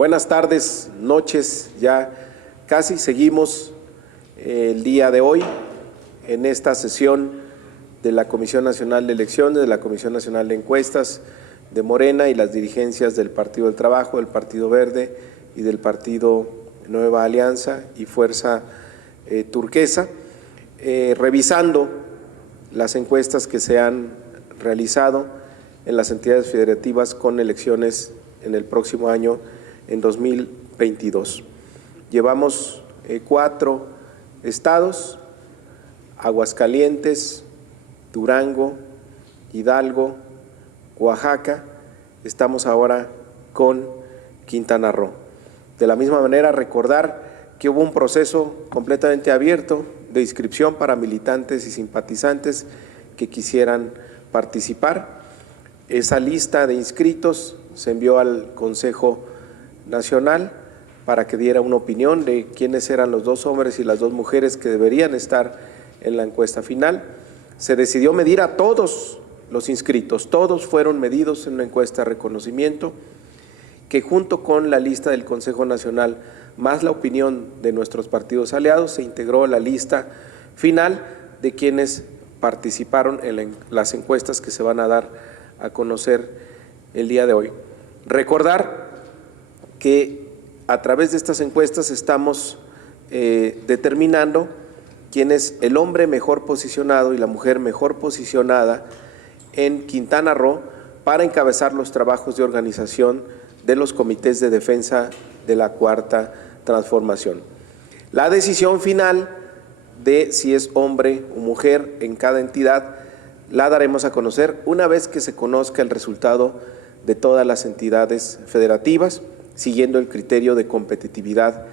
Buenas tardes, noches, ya casi seguimos el día de hoy en esta sesión de la Comisión Nacional de Elecciones, de la Comisión Nacional de Encuestas de Morena y las dirigencias del Partido del Trabajo, del Partido Verde y del Partido Nueva Alianza y Fuerza Turquesa, revisando las encuestas que se han realizado en las entidades federativas con elecciones en el próximo año, en 2022. Llevamos 4 estados: Aguascalientes, Durango, Hidalgo, Oaxaca. Estamos ahora con Quintana Roo. De la misma manera, recordar que hubo un proceso completamente abierto de inscripción para militantes y simpatizantes que quisieran participar. Esa lista de inscritos se envió al Consejo Nacional para que diera una opinión de quiénes eran los 2 hombres y las 2 mujeres que deberían estar en la encuesta final. Se decidió medir a todos los inscritos, todos fueron medidos en una encuesta de reconocimiento que, junto con la lista del Consejo Nacional más la opinión de nuestros partidos aliados, se integró a la lista final de quienes participaron en las encuestas que se van a dar a conocer el día de hoy. Recordar que a través de estas encuestas estamos determinando quién es el hombre mejor posicionado y la mujer mejor posicionada en Quintana Roo para encabezar los trabajos de organización de los comités de defensa de la Cuarta Transformación. La decisión final de si es hombre o mujer en cada entidad la daremos a conocer una vez que se conozca el resultado de todas las entidades federativas, siguiendo el criterio de competitividad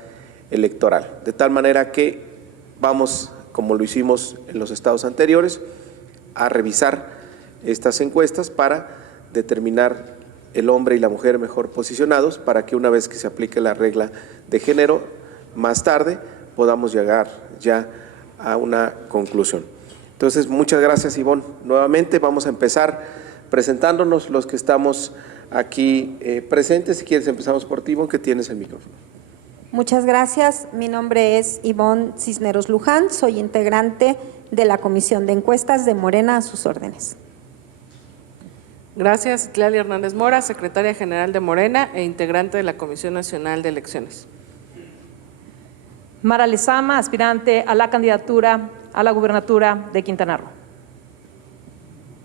electoral. De tal manera que vamos, como lo hicimos en los estados anteriores, a revisar estas encuestas para determinar el hombre y la mujer mejor posicionados, para que una vez que se aplique la regla de género, más tarde podamos llegar ya a una conclusión. Entonces, muchas gracias, Ivonne. Nuevamente vamos a empezar presentándonos los que estamos aquí presentes. Si quieres, empezamos por ti, Ivonne, que tienes el micrófono. Muchas gracias. Mi nombre es Ivonne Cisneros Luján, soy integrante de la Comisión de Encuestas de Morena, a sus órdenes. Gracias. Itlali Hernández Mora, secretaria general de Morena e integrante de la Comisión Nacional de Elecciones. Mara Lezama, aspirante a la candidatura a la gubernatura de Quintana Roo.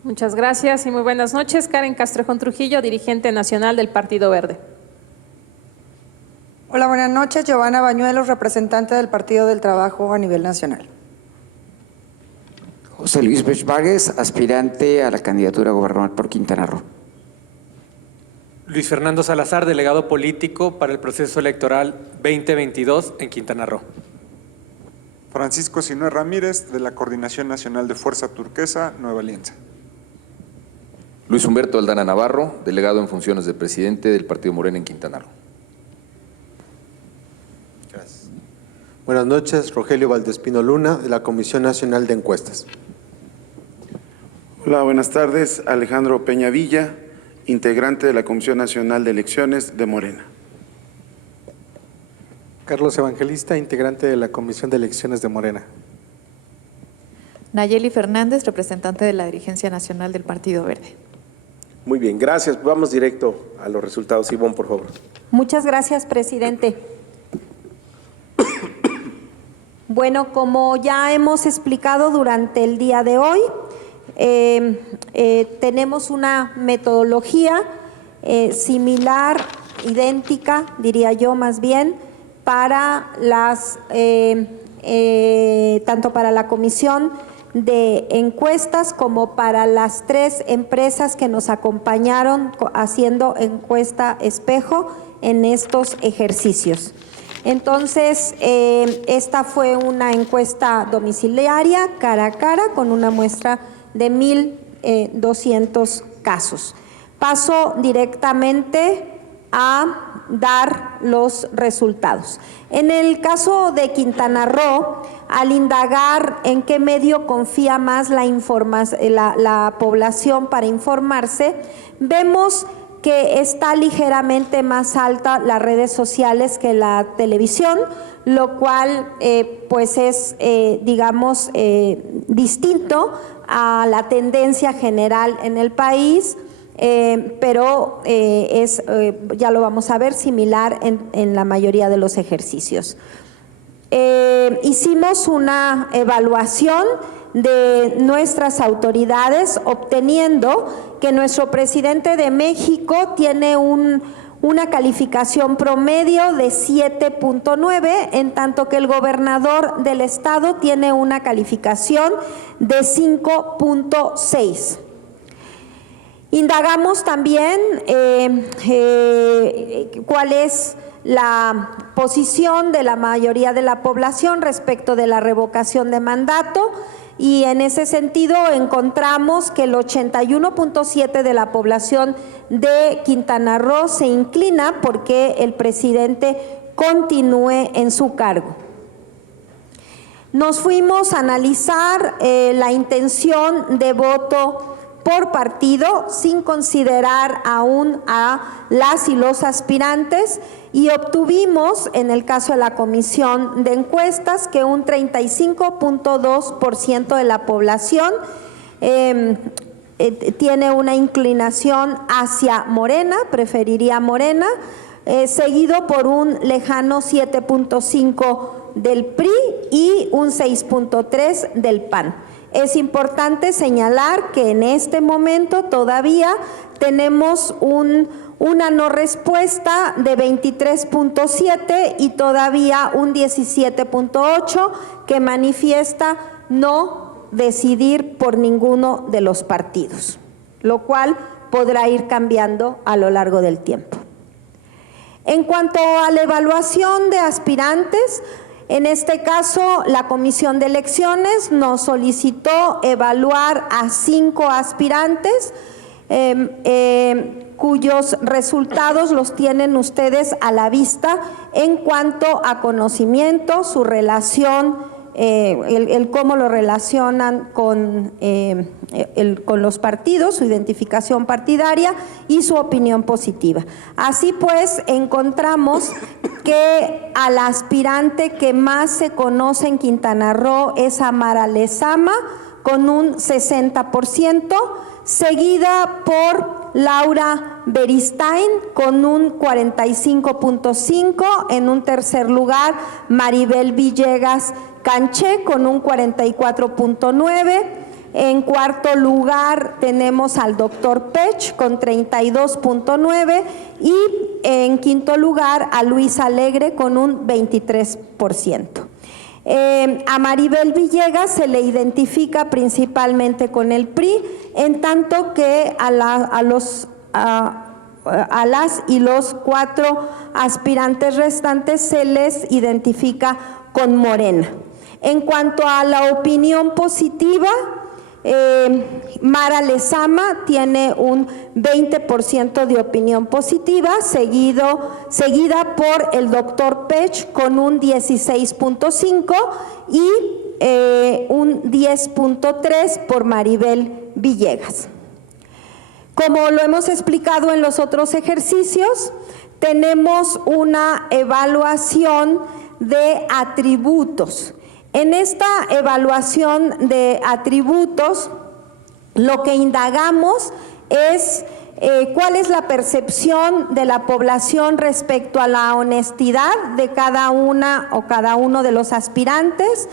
Muchas gracias y muy buenas noches. Karen Castrejón Trujillo, dirigente nacional del Partido Verde. Hola, buenas noches. Giovanna Bañuelos, representante del Partido del Trabajo a nivel nacional. José Luis Bech Vargas, aspirante a la candidatura a gobernador por Quintana Roo. Luis Fernando Salazar, delegado político para el proceso electoral 2022 en Quintana Roo. Francisco Sinué Ramírez, de la Coordinación Nacional de Fuerza Turquesa, Nueva Alianza. Luis Humberto Aldana Navarro, delegado en funciones de presidente del Partido Morena en Quintana Roo. Gracias. Buenas noches, Rogelio Valdespino Luna, de la Comisión Nacional de Encuestas. Hola, buenas tardes, Alejandro Peña Villa, integrante de la Comisión Nacional de Elecciones de Morena. Carlos Evangelista, integrante de la Comisión de Elecciones de Morena. Nayeli Fernández, representante de la Dirigencia Nacional del Partido Verde. Muy bien, gracias. Vamos directo a los resultados. Ivonne, por favor. Muchas gracias, presidente. Bueno, como ya hemos explicado durante el día de hoy, tenemos una metodología similar, idéntica, diría yo más bien, para las tanto para la Comisión de Encuestas como para las 3 empresas que nos acompañaron haciendo encuesta espejo en estos ejercicios. Entonces, esta fue una encuesta domiciliaria, cara a cara, con una muestra de 1,200 casos. Paso directamente a dar los resultados. En el caso de Quintana Roo, al indagar en qué medio confía más la población para informarse, vemos que está ligeramente más alta las redes sociales que la televisión, lo cual pues es, digamos, distinto a la tendencia general en el país, pero es, ya lo vamos a ver, similar en la mayoría de los ejercicios. Hicimos una evaluación de nuestras autoridades, obteniendo que nuestro presidente de México tiene una calificación promedio de 7.9, en tanto que el gobernador del estado tiene una calificación de 5.6. Indagamos también cuál es la posición de la mayoría de la población respecto de la revocación de mandato, y en ese sentido encontramos que el 81.7% de la población de Quintana Roo se inclina porque el presidente continúe en su cargo. Nos fuimos a analizar la intención de voto por partido sin considerar aún a las y los aspirantes, y obtuvimos, en el caso de la comisión de encuestas, que un 35.2% de la población tiene una inclinación hacia Morena, preferiría Morena, seguido por un lejano 7.5% del PRI y un 6.3% del PAN. Es importante señalar que en este momento todavía tenemos una no respuesta de 23.7% y todavía un 17.8% que manifiesta no decidir por ninguno de los partidos, lo cual podrá ir cambiando a lo largo del tiempo. En cuanto a la evaluación de aspirantes, en este caso, la Comisión de Elecciones nos solicitó evaluar a 5 aspirantes, cuyos resultados los tienen ustedes a la vista en cuanto a conocimiento, su relación, el cómo lo relacionan con los partidos, su identificación partidaria y su opinión positiva. Así pues, encontramos que al aspirante que más se conoce en Quintana Roo es Amara Lezama, con un 60%, seguida por Laura Beristain con un 45.5%, en un tercer lugar Maribel Villegas Canché con un 44.9%, en cuarto lugar tenemos al doctor Pech con 32.9% y en quinto lugar a Luis Alegre con un 23%. A Maribel Villegas se le identifica principalmente con el PRI, en tanto que a las y los 4 aspirantes restantes se les identifica con Morena. En cuanto a la opinión positiva, Mara Lezama tiene un 20% de opinión positiva, seguida por el doctor Pech con un 16.5% y un 10.3% por Maribel Villegas. Como lo hemos explicado en los otros ejercicios, tenemos una evaluación de atributos. En esta evaluación de atributos, lo que indagamos es cuál es la percepción de la población respecto a la honestidad de cada una o cada uno de los aspirantes,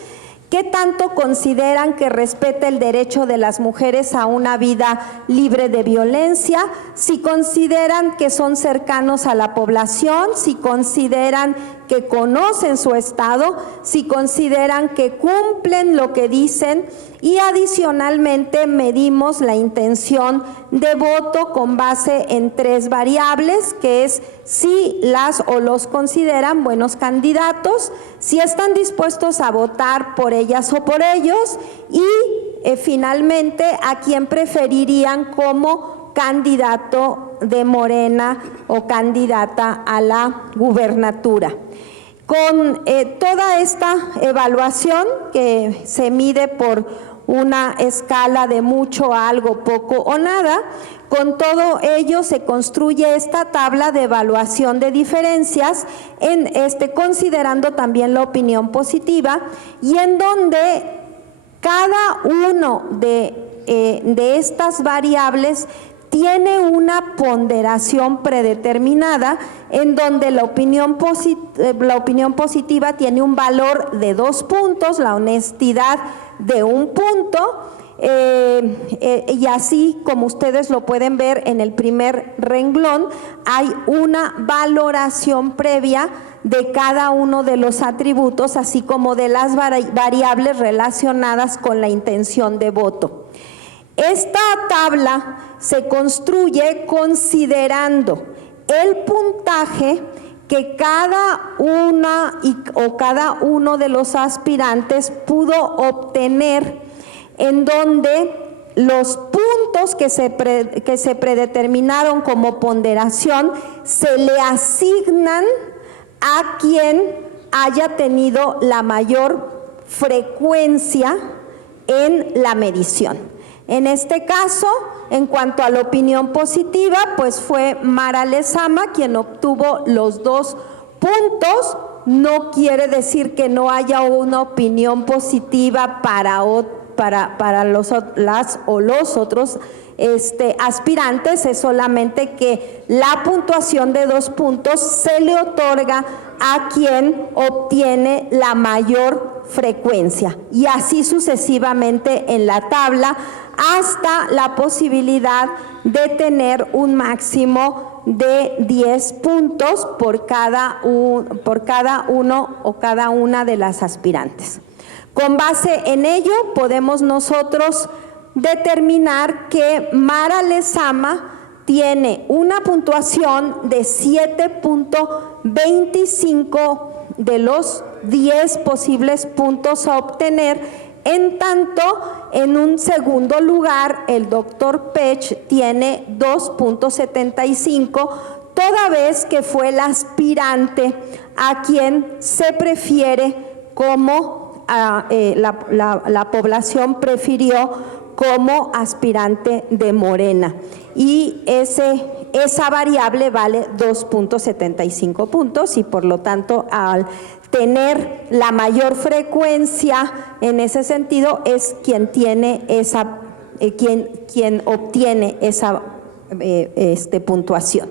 qué tanto consideran que respeta el derecho de las mujeres a una vida libre de violencia, si consideran que son cercanos a la población, si consideran que conocen su estado, si consideran que cumplen lo que dicen, y adicionalmente medimos la intención de voto con base en 3 variables, que es si las o los consideran buenos candidatos, si están dispuestos a votar por ellas o por ellos, y finalmente a quién preferirían como candidato de Morena o candidata a la gubernatura. Con toda esta evaluación, que se mide por una escala de mucho a algo, poco o nada. Con todo ello se construye esta tabla de evaluación de diferencias, considerando también la opinión positiva, y en donde cada uno de estas variables tiene una ponderación predeterminada, en donde la opinión positiva tiene un valor de 2 puntos, la honestidad de 1 punto, y así como ustedes lo pueden ver en el primer renglón, hay una valoración previa de cada uno de los atributos, así como de las variables relacionadas con la intención de voto. Esta tabla se construye considerando el puntaje que cada uno de los aspirantes pudo obtener, en donde los puntos que se predeterminaron como ponderación se le asignan a quien haya tenido la mayor frecuencia en la medición. En este caso, en cuanto a la opinión positiva, pues fue Mara Lezama quien obtuvo los 2 puntos. No quiere decir que no haya una opinión positiva para los otros aspirantes, es solamente que la puntuación de 2 puntos se le otorga a quien obtiene la mayor frecuencia, y así sucesivamente en la tabla, hasta la posibilidad de tener un máximo de 10 puntos por cada uno o cada una de las aspirantes. Con base en ello, podemos nosotros determinar que Mara Lezama tiene una puntuación de 7.25 de los 10 posibles puntos a obtener. En tanto, en un segundo lugar, el doctor Pech tiene 2.75, toda vez que fue el aspirante a quien se prefiere como la población prefirió como aspirante de Morena, y esa variable vale 2.75 puntos, y por lo tanto al tener la mayor frecuencia en ese sentido es quien tiene quien obtiene esa puntuación.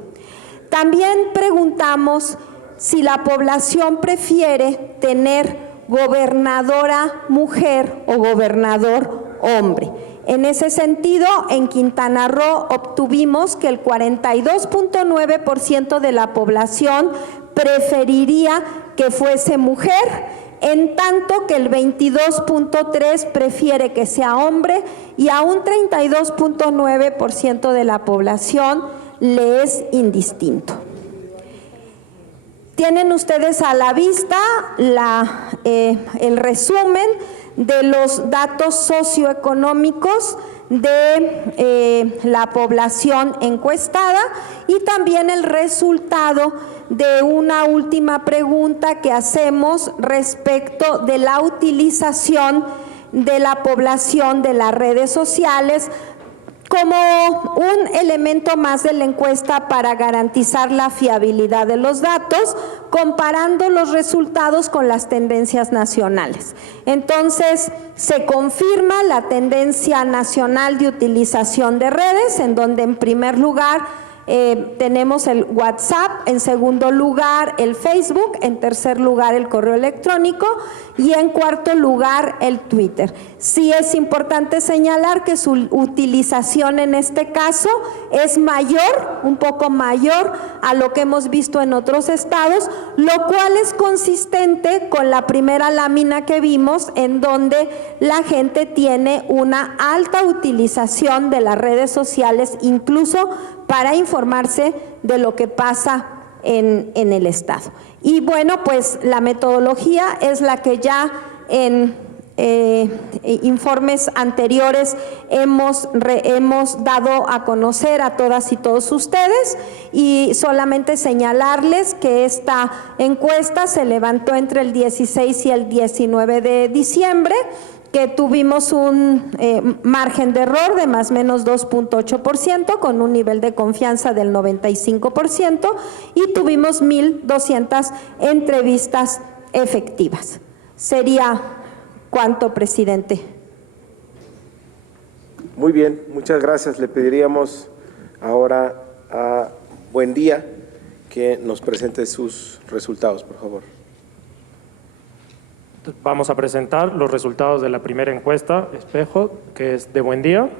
También preguntamos si la población prefiere tener gobernadora mujer o gobernador hombre. En ese sentido, en Quintana Roo obtuvimos que el 42.9% de la población preferiría que fuese mujer, en tanto que el 22.3% prefiere que sea hombre, y a un 32.9% de la población le es indistinto. Tienen ustedes a la vista el resumen de los datos socioeconómicos de la población encuestada, y también el resultado de una última pregunta que hacemos respecto de la utilización de la población de las redes sociales como un elemento más de la encuesta para garantizar la fiabilidad de los datos, comparando los resultados con las tendencias nacionales. Entonces, se confirma la tendencia nacional de utilización de redes, en donde en primer lugar tenemos el WhatsApp, en segundo lugar el Facebook, en tercer lugar el correo electrónico y en cuarto lugar el Twitter. Sí es importante señalar que su utilización en este caso es mayor, un poco mayor a lo que hemos visto en otros estados, lo cual es consistente con la primera lámina que vimos, en donde la gente tiene una alta utilización de las redes sociales, incluso para informarse de lo que pasa en el estado. Y bueno, pues la metodología es la que ya en informes anteriores hemos dado a conocer a todas y todos ustedes, y solamente señalarles que esta encuesta se levantó entre el 16 y el 19 de diciembre, que tuvimos un margen de error de más o menos 2.8% con un nivel de confianza del 95% y tuvimos 1,200 entrevistas efectivas. ¿Sería cuánto, presidente? Muy bien, muchas gracias. Le pediríamos ahora a Buendía que nos presente sus resultados, por favor. Vamos a presentar los resultados de la primera encuesta, espejo, que es de Buendía.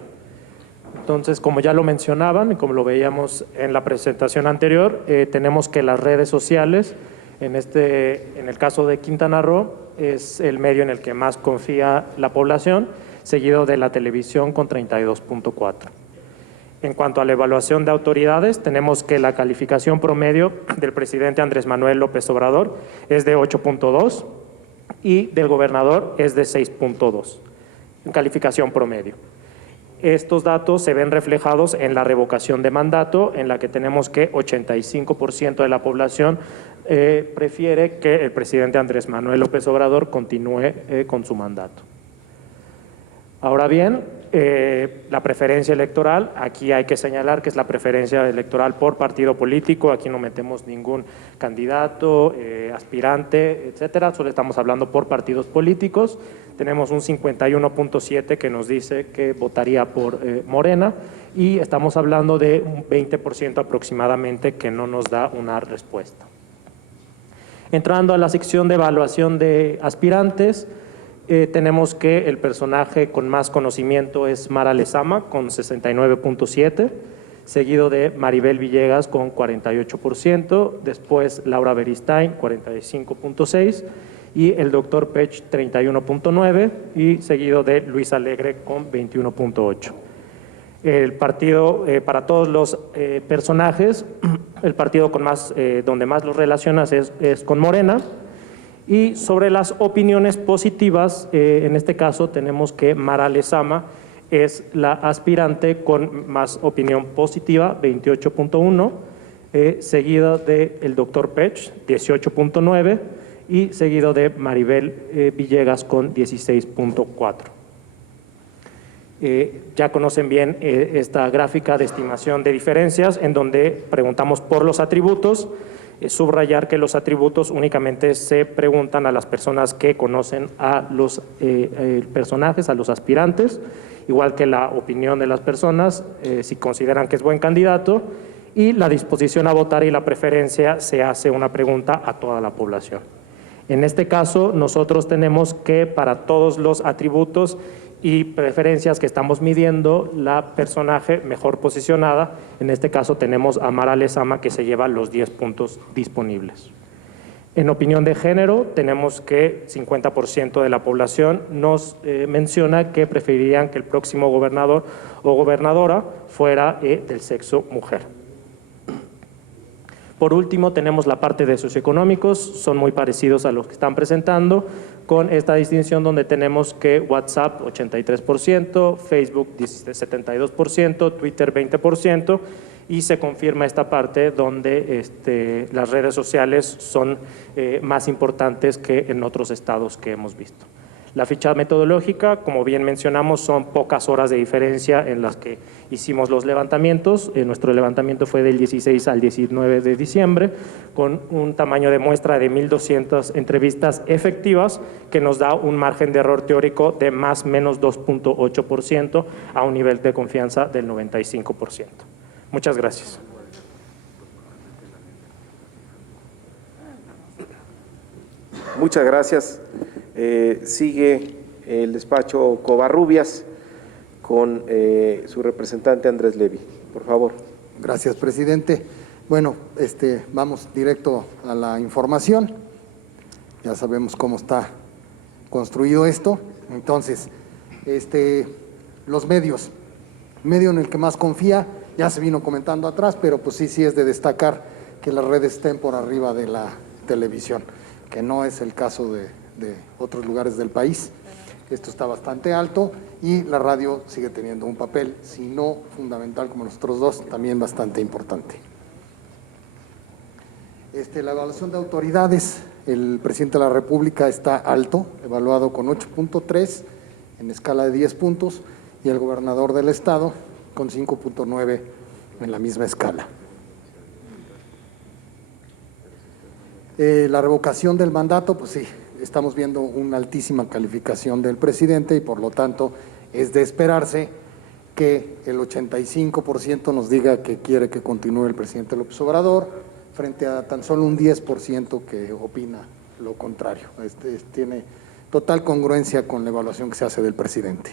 Entonces, como ya lo mencionaban y como lo veíamos en la presentación anterior, tenemos que las redes sociales, en el caso de Quintana Roo, es el medio en el que más confía la población, seguido de la televisión con 32.4. En cuanto a la evaluación de autoridades, tenemos que la calificación promedio del presidente Andrés Manuel López Obrador es de 8.2 y del gobernador es de 6.2 en calificación promedio. Estos datos se ven reflejados en la revocación de mandato, en la que tenemos que 85% de la población prefiere que el presidente Andrés Manuel López Obrador continúe con su mandato. Ahora bien, la preferencia electoral, aquí hay que señalar que es la preferencia electoral por partido político, aquí no metemos ningún candidato, aspirante, etcétera, solo estamos hablando por partidos políticos. Tenemos un 51.7 que nos dice que votaría por Morena y estamos hablando de un 20% aproximadamente que no nos da una respuesta. Entrando a la sección de evaluación de aspirantes, tenemos que el personaje con más conocimiento es Mara Lezama con 69.7, seguido de Maribel Villegas con 48%, después Laura Beristain 45.6 y el doctor Pech 31.9 y seguido de Luis Alegre con 21.8. El partido, para todos los personajes, el partido con más, donde más los relacionas es con Morena. Y sobre las opiniones positivas, en este caso tenemos que Mara Lezama es la aspirante con más opinión positiva, 28.1, seguida del doctor Pech, 18.9, y seguido de Maribel Villegas con 16.4. Ya conocen bien esta gráfica de estimación de diferencias, en donde preguntamos por los atributos. Subrayar que los atributos únicamente se preguntan a las personas que conocen a los personajes, a los aspirantes, igual que la opinión de las personas, si consideran que es buen candidato, y la disposición a votar y la preferencia se hace una pregunta a toda la población. En este caso, nosotros tenemos que para todos los atributos y preferencias que estamos midiendo, la personaje mejor posicionada, en este caso tenemos a Mara Lezama que se lleva los 10 puntos disponibles. En opinión de género, tenemos que 50% de la población nos menciona que preferirían que el próximo gobernador o gobernadora fuera del sexo mujer. Por último, tenemos la parte de socioeconómicos, son muy parecidos a los que están presentando, con esta distinción donde tenemos que WhatsApp 83%, Facebook 72%, Twitter 20%, y se confirma esta parte donde las redes sociales son más importantes que en otros estados que hemos visto. La ficha metodológica, como bien mencionamos, son pocas horas de diferencia en las que hicimos los levantamientos. Nuestro levantamiento fue del 16 al 19 de diciembre, con un tamaño de muestra de 1,200 entrevistas efectivas, que nos da un margen de error teórico de más o menos 2.8% a un nivel de confianza del 95%. Muchas gracias. Muchas gracias. Sigue el despacho Covarrubias con su representante Andrés Levy. Por favor. Gracias, presidente. Bueno, vamos directo a la información. Ya sabemos cómo está construido esto. Entonces, los medios. El medio en el que más confía, ya se vino comentando atrás, pero pues sí es de destacar que las redes estén por arriba de la televisión, que no es el caso de otros lugares del país. Esto está bastante alto y la radio sigue teniendo un papel, si no fundamental como los otros dos, también bastante importante. La evaluación de autoridades, el presidente de la República está alto, evaluado con 8.3, en escala de 10 puntos y el gobernador del estado con 5.9 en la misma escala. La revocación del mandato, pues sí, estamos viendo una altísima calificación del presidente y por lo tanto es de esperarse que el 85% nos diga que quiere que continúe el presidente López Obrador, frente a tan solo un 10% que opina lo contrario. Tiene total congruencia con la evaluación que se hace del presidente.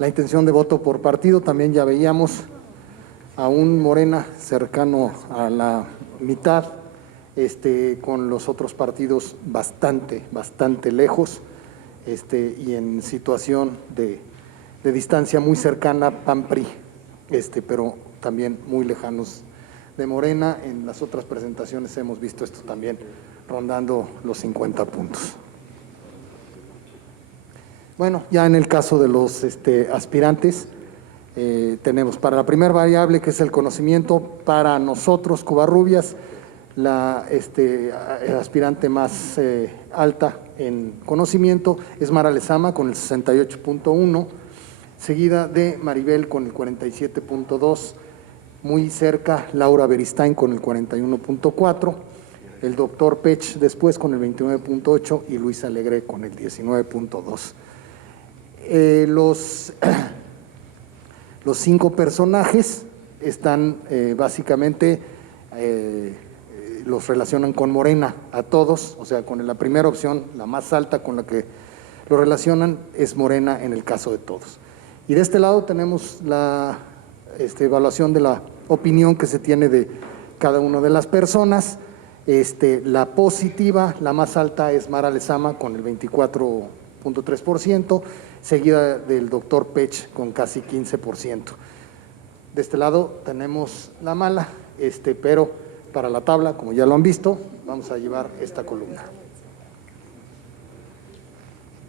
La intención de voto por partido, también ya veíamos a un Morena cercano a la mitad, con los otros partidos bastante lejos, y en situación de distancia muy cercana PAN-PRI, pero también muy lejanos de Morena. En las otras presentaciones hemos visto esto también rondando los 50 puntos. Bueno, ya en el caso de los aspirantes, tenemos para la primera variable, que es el conocimiento, para nosotros, Covarrubias, la aspirante más alta en conocimiento es Mara Lezama con el 68.1, seguida de Maribel con el 47.2, muy cerca Laura Beristain con el 41.4, el doctor Pech después con el 29.8 y Luis Alegre con el 19.2. Los 5 personajes están básicamente, los relacionan con Morena a todos, o sea, con la primera opción, la más alta con la que lo relacionan es Morena en el caso de todos. Y de este lado tenemos la evaluación de la opinión que se tiene de cada una de las personas. La positiva, la más alta es Mara Lezama con el 24.3%, seguida del doctor Pech con casi 15%. De este lado tenemos la mala, pero para la tabla, como ya lo han visto, vamos a llevar esta columna.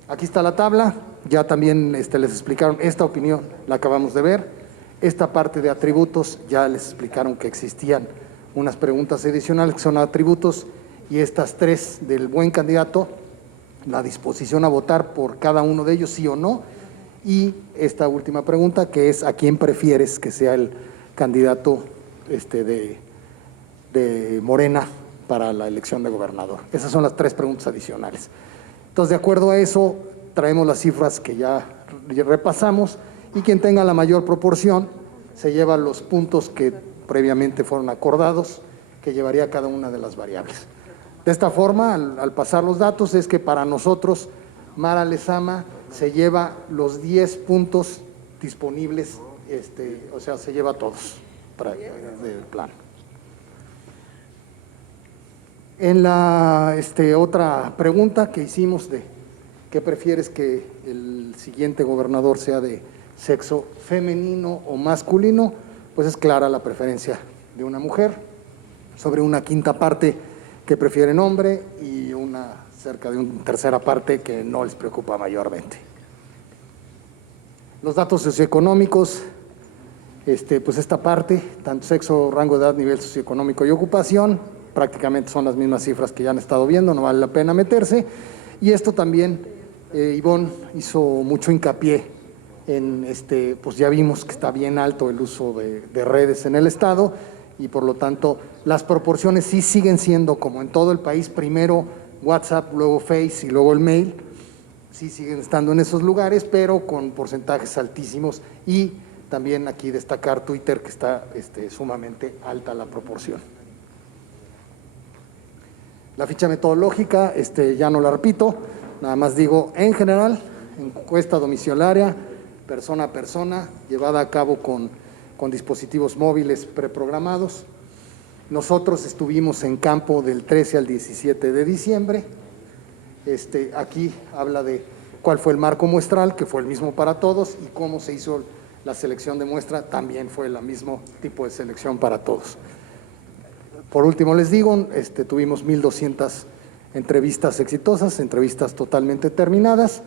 Aquí está la tabla, ya también les explicaron esta opinión, la acabamos de ver. Esta parte de atributos ya les explicaron que existían unas preguntas adicionales que son atributos, y estas 3 del buen candidato, la disposición a votar por cada uno de ellos, sí o no, y esta última pregunta, que es ¿a quién prefieres que sea el candidato de Morena para la elección de gobernador? Esas son las 3 preguntas adicionales. Entonces, de acuerdo a eso, traemos las cifras que ya repasamos, y quien tenga la mayor proporción se lleva los puntos que previamente fueron acordados, que llevaría cada una de las variables. De esta forma, al pasar los datos, es que para nosotros Mara Lezama se lleva los 10 puntos disponibles, o sea, se lleva todos del plan. En la otra pregunta que hicimos de ¿qué prefieres que el siguiente gobernador sea de sexo femenino o masculino? Pues es clara la preferencia de una mujer, sobre una quinta parte que prefieren hombre y cerca de una tercera parte que no les preocupa mayormente. Los datos socioeconómicos, pues esta parte, tanto sexo, rango de edad, nivel socioeconómico y ocupación, prácticamente son las mismas cifras que ya han estado viendo, no vale la pena meterse. Y esto también, Ivonne hizo mucho hincapié en, pues ya vimos que está bien alto el uso de redes en el estado, y por lo tanto las proporciones sí siguen siendo como en todo el país, primero WhatsApp, luego Face y luego el mail, sí siguen estando en esos lugares, pero con porcentajes altísimos, y también aquí destacar Twitter, que está sumamente alta la proporción. La ficha metodológica, ya no la repito, nada más digo, en general, encuesta domiciliaria, persona a persona, llevada a cabo con dispositivos móviles preprogramados. Nosotros estuvimos en campo del 13 al 17 de diciembre. Aquí habla de cuál fue el marco muestral, que fue el mismo para todos, y cómo se hizo la selección de muestra, también fue el mismo tipo de selección para todos. Por último les digo, tuvimos 1,200 entrevistas exitosas, entrevistas totalmente terminadas,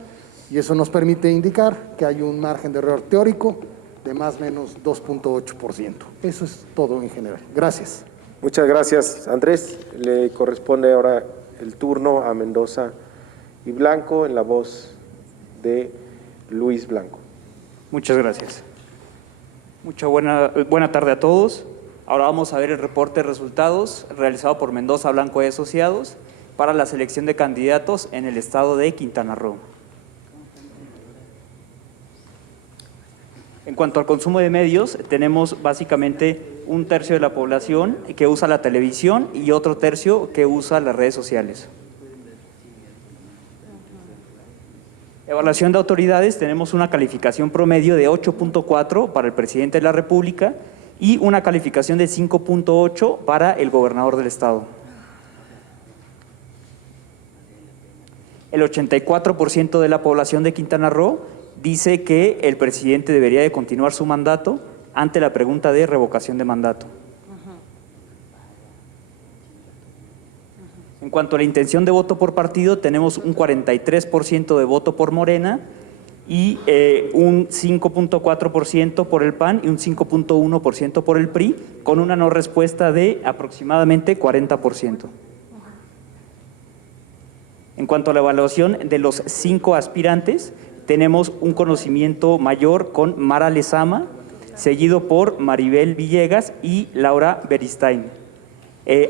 y eso nos permite indicar que hay un margen de error teórico de más o menos 2.8%. Eso es todo en general. Gracias. Muchas gracias, Andrés. Le corresponde ahora el turno a Mendoza y Blanco en la voz de Luis Blanco. Muchas gracias. Buena tarde a todos. Ahora vamos a ver el reporte de resultados realizado por Mendoza Blanco y Asociados para la selección de candidatos en el estado de Quintana Roo. En cuanto al consumo de medios, tenemos básicamente un tercio de la población que usa la televisión y otro tercio que usa las redes sociales. Evaluación de autoridades, tenemos una calificación promedio de 8.4 para el presidente de la República y una calificación de 5.8 para el gobernador del estado. El 84% de la población de Quintana Roo dice que el presidente debería de continuar su mandato ante la pregunta de revocación de mandato. En cuanto a la intención de voto por partido, tenemos un 43% de voto por Morena y un 5.4% por el PAN y un 5.1% por el PRI, con una no respuesta de aproximadamente 40%. En cuanto a la evaluación de los 5 aspirantes, tenemos un conocimiento mayor con Mara Lezama, seguido por Maribel Villegas y Laura Beristain.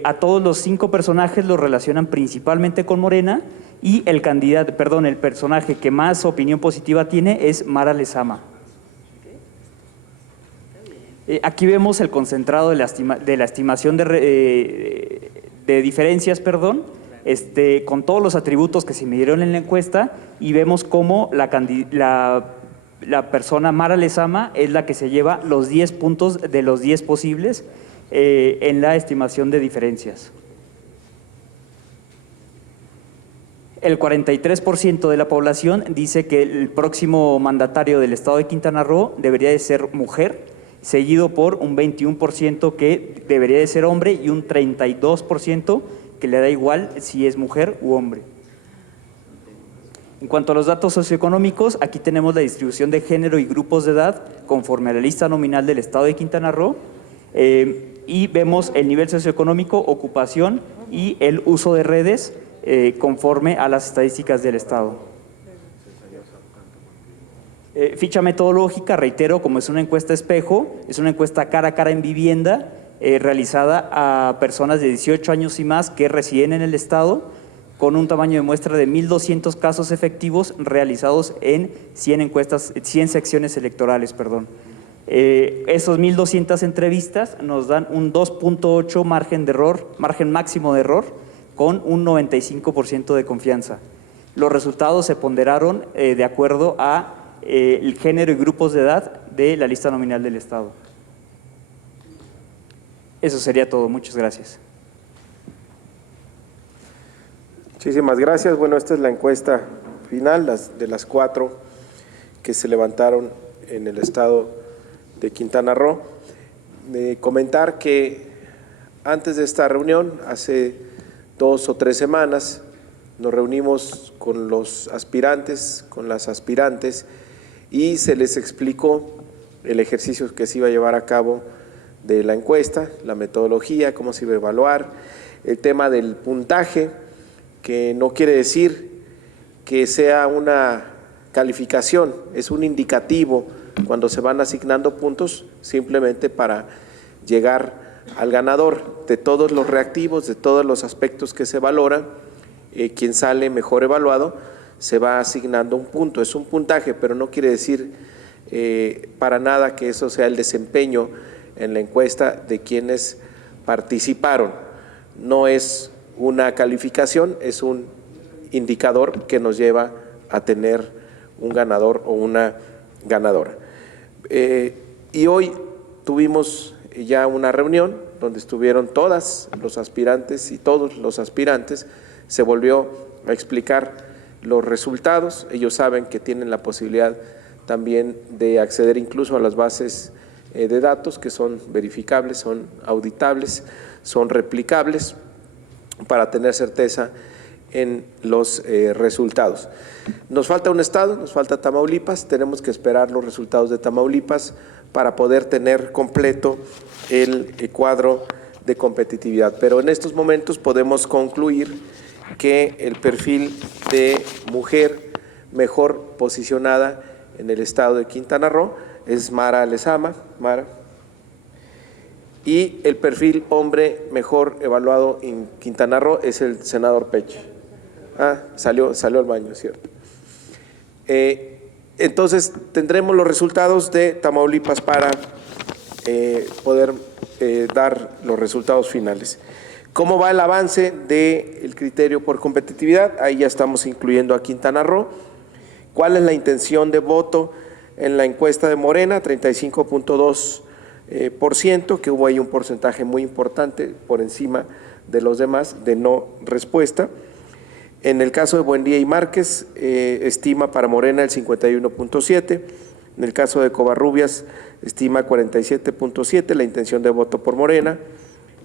A todos los 5 personajes los relacionan principalmente con Morena y el personaje que más opinión positiva tiene es Mara Lezama. Aquí vemos el concentrado de la estimación de diferencias, con todos los atributos que se midieron en la encuesta, y vemos cómo la persona Mara Lezama es la que se lleva los 10 puntos de los 10 posibles en la estimación de diferencias. El 43% de la población dice que el próximo mandatario del estado de Quintana Roo debería de ser mujer, seguido por un 21% que debería de ser hombre y un 32% que le da igual si es mujer u hombre. En cuanto a los datos socioeconómicos, aquí tenemos la distribución de género y grupos de edad conforme a la lista nominal del estado de Quintana Roo, y vemos el nivel socioeconómico, ocupación y el uso de redes conforme a las estadísticas del estado. Ficha metodológica, reitero, como es una encuesta espejo, es una encuesta cara a cara en vivienda, realizada a personas de 18 años y más que residen en el estado, con un tamaño de muestra de 1,200 casos efectivos realizados en 100 secciones electorales. Esos 1,200 entrevistas nos dan un 2.8 margen máximo de error, con un 95% de confianza. Los resultados se ponderaron de acuerdo a el género y grupos de edad de la lista nominal del estado. Eso sería todo. Muchas gracias. Muchísimas gracias. Bueno, esta es la encuesta final, de las 4 que se levantaron en el estado de Quintana Roo. Comentar que antes de esta reunión, hace 2 o 3 semanas, nos reunimos con los aspirantes, con las aspirantes, y se les explicó el ejercicio que se iba a llevar a cabo de la encuesta, la metodología, cómo se iba a evaluar, el tema del puntaje, que no quiere decir que sea una calificación, es un indicativo cuando se van asignando puntos, simplemente para llegar al ganador de todos los reactivos, de todos los aspectos que se valoran. Quien sale mejor evaluado se va asignando un punto, es un puntaje, pero no quiere decir para nada que eso sea el desempeño en la encuesta de quienes participaron. No es una calificación, es un indicador que nos lleva a tener un ganador o una ganadora. Y hoy tuvimos ya una reunión donde estuvieron todas los aspirantes y todos los aspirantes. Se volvió a explicar los resultados. Ellos saben que tienen la posibilidad también de acceder incluso a las bases de datos, que son verificables, son auditables, son replicables, para tener certeza en los resultados. Nos falta un estado, nos falta Tamaulipas, tenemos que esperar los resultados de Tamaulipas para poder tener completo el cuadro de competitividad. Pero en estos momentos podemos concluir que el perfil de mujer mejor posicionada en el estado de Quintana Roo es Mara Lezama. Mara. Y el perfil hombre mejor evaluado en Quintana Roo es el senador Peche. Salió al baño, ¿cierto? Entonces, tendremos los resultados de Tamaulipas para poder dar los resultados finales. ¿Cómo va el avance del criterio por competitividad? Ahí ya estamos incluyendo a Quintana Roo. ¿Cuál es la intención de voto en la encuesta de Morena? 35.2%, que hubo ahí un porcentaje muy importante por encima de los demás de no respuesta. En el caso de Buendía y Márquez, estima para Morena el 51.7%. En el caso de Covarrubias, estima 47.7% la intención de voto por Morena.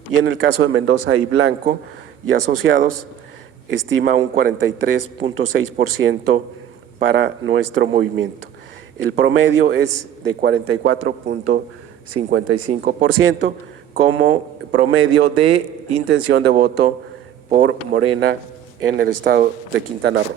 Y en el caso de Mendoza y Blanco y asociados, estima un 43.6% para nuestro movimiento. El promedio es de 44.55% como promedio de intención de voto por Morena en el estado de Quintana Roo.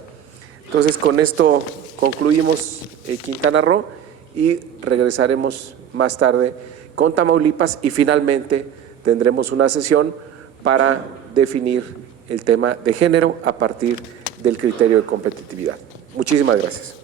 Entonces, con esto concluimos Quintana Roo y regresaremos más tarde con Tamaulipas y finalmente tendremos una sesión para definir el tema de género a partir del criterio de competitividad. Muchísimas gracias.